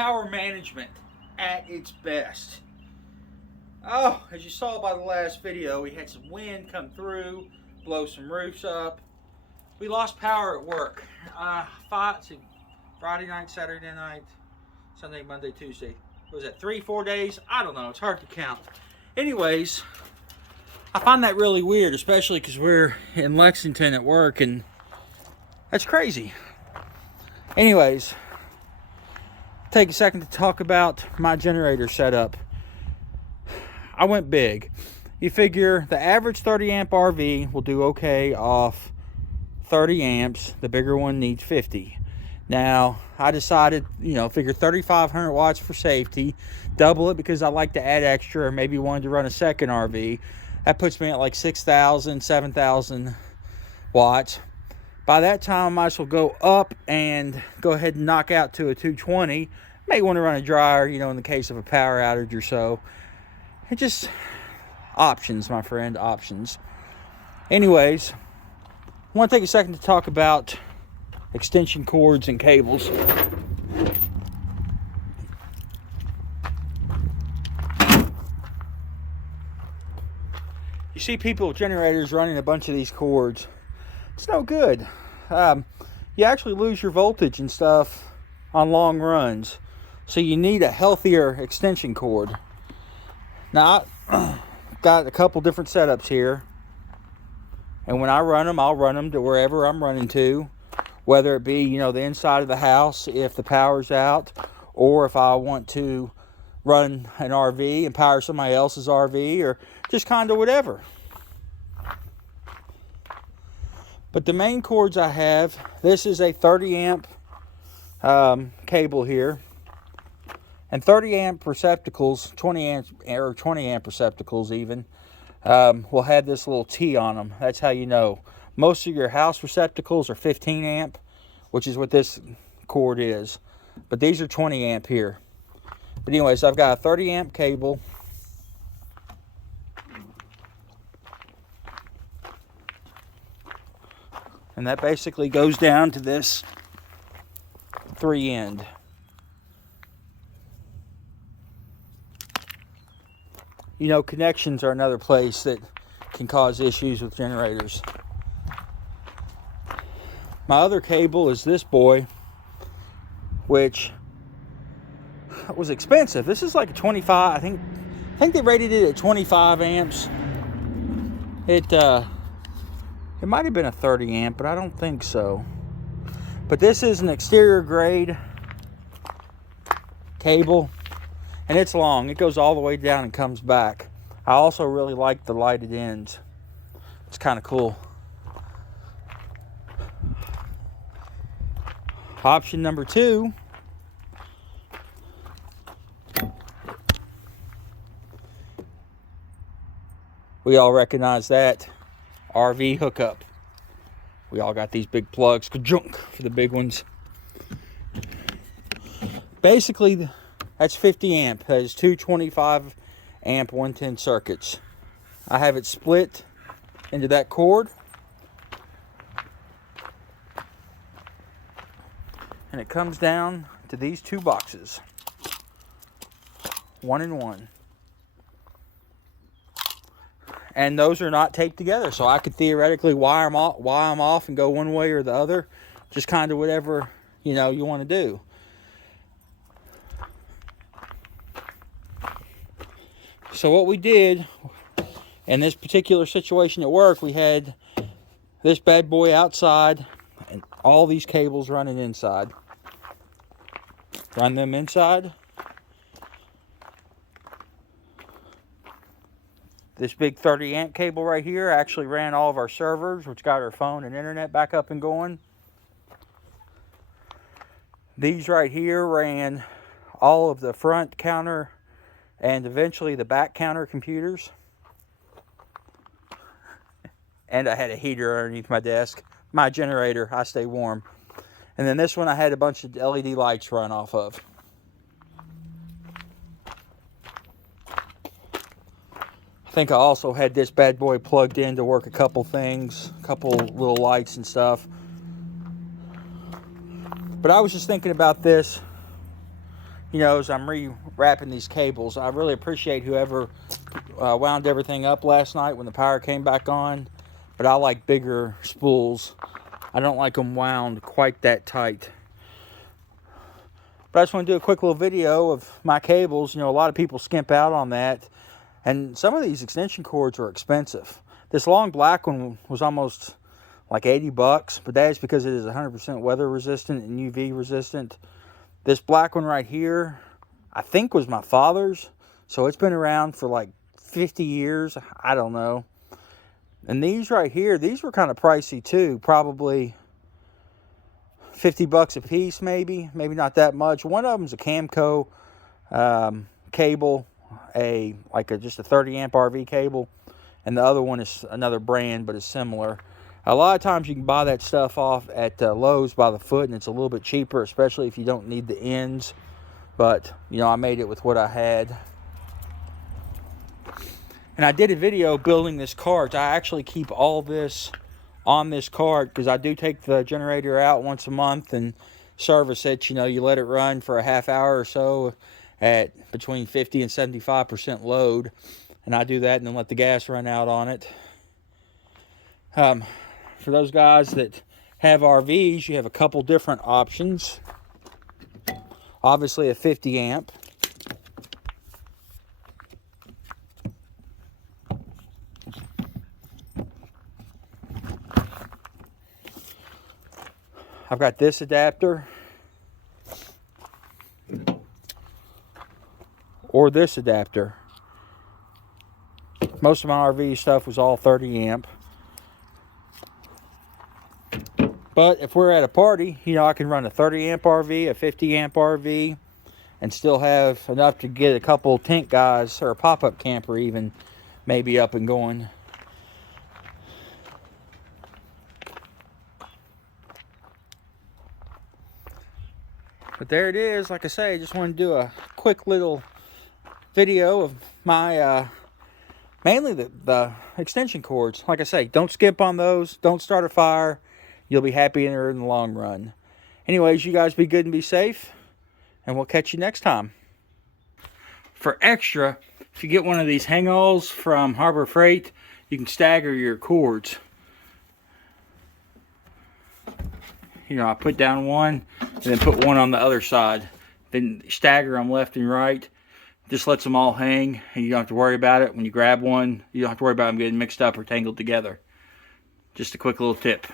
power management at its best. Oh, as you saw by the last video, we had some wind come through, blow some roofs up. We lost power at work. Friday night, Saturday night, Sunday, Monday, Tuesday. What was that, 3-4 days? I don't know, it's hard to count. Anyways, I find that really weird, especially because we're in Lexington at work, and that's crazy. Anyways, take a second to talk about my generator setup. I went big. You figure the average 30 amp RV will do okay off 30 amps. The bigger one needs 50. Now, I decided, figure 3,500 watts for safety. Double it because I like to add extra, or maybe wanted to run a second RV. That puts me at like 6,000, 7,000 watts. By that time, I might as well go up and go ahead and knock out to a 220. May want to run a dryer, in the case of a power outage or so. It just options, my friend, options. Anyways, I want to take a second to talk about extension cords and cables. You see people with generators running a bunch of these cords. It's no good. You actually lose your voltage and stuff on long runs. So you need a healthier extension cord. Now, I've got a couple different setups here. And when I run them, I'll run them to wherever I'm running to. Whether it be, the inside of the house if the power's out. Or if I want to run an RV and power somebody else's RV. Or just kind of whatever. But the main cords I have, this is a 30 amp cable here. And 30 amp receptacles, 20 amp receptacles even, will have this little T on them. That's how you know. Most of your house receptacles are 15 amp, which is what this cord is. But these are 20 amp here. But anyways, I've got a 30 amp cable. And that basically goes down to this 3 end. Connections are another place that can cause issues with generators. My other cable is this boy, which was expensive. This is like a 25, I think they rated it at 25 amps. It might have been a 30 amp, but I don't think so. But this is an exterior grade cable. And it's long. It goes all the way down and comes back. I also really like the lighted ends. It's kind of cool. Option number 2. We all recognize that. RV hookup. We all got these big plugs. Ka-junk for the big ones. Basically, that's 50 amp. That is 225 amp 110 circuits. I have it split into that cord. And it comes down to these 2 boxes. 1 and 1. And those are not taped together. So I could theoretically wire them off and go one way or the other. Just kind of whatever, you want to do. So what we did in this particular situation at work, we had this bad boy outside and all these cables running inside. Run them inside. This big 30 amp cable right here actually ran all of our servers, which got our phone and internet back up and going. These right here ran all of the front counter and eventually the back counter computers. And I had a heater underneath my desk. My generator, I stay warm. And then this one I had a bunch of LED lights run off of. I think I also had this bad boy plugged in to work a couple things, a couple little lights and stuff. But I was just thinking about this. you know, as I'm rewrapping these cables. I really appreciate whoever wound everything up last night when the power came back on. But I like bigger spools. I don't like them wound quite that tight. But I just want to do a quick little video of my cables. You know, a lot of people skimp out on that. And some of these extension cords are expensive. This long black one was almost like 80 bucks, but that is because it is 100% weather resistant and UV resistant. This black one right here, I think was my father's. So it's been around for like 50 years. I don't know. And these right here, these were kind of pricey too. Probably 50 bucks a piece, maybe not that much. One of them's a Camco cable, just a 30 amp RV cable, and the other one is another brand, but it's similar. A lot of times you can buy that stuff off at Lowe's by the foot, and it's a little bit cheaper, especially if you don't need the ends. But you know, I made it with what I had. And I did a video building this cart. I actually keep all this on this cart because I do take the generator out once a month and service it. You know, you let it run for a half hour or so at between 50 and 75% load. And I do that and then let the gas run out on it. For those guys that have RVs, you have a couple different options. Obviously a 50 amp. I've got this adapter, or this adapter. Most of my RV stuff was all 30 amp. But if we're at a party, you know, I can run a 30 amp RV, a 50 amp RV, and still have enough to get a couple tent guys, or a pop-up camper even, maybe up and going. But there it is. Like I say, I just wanted to do a quick little video of my, mainly the extension cords. Like I say, don't skip on those. Don't start a fire. You'll be happy in the long run. Anyways, you guys be good and be safe. And we'll catch you next time. For extra, if you get one of these hang-alls from Harbor Freight, you can stagger your cords. You know, I put down one and then put one on the other side. Then stagger them left and right. Just lets them all hang, and you don't have to worry about it. When you grab one, you don't have to worry about them getting mixed up or tangled together. Just a quick little tip.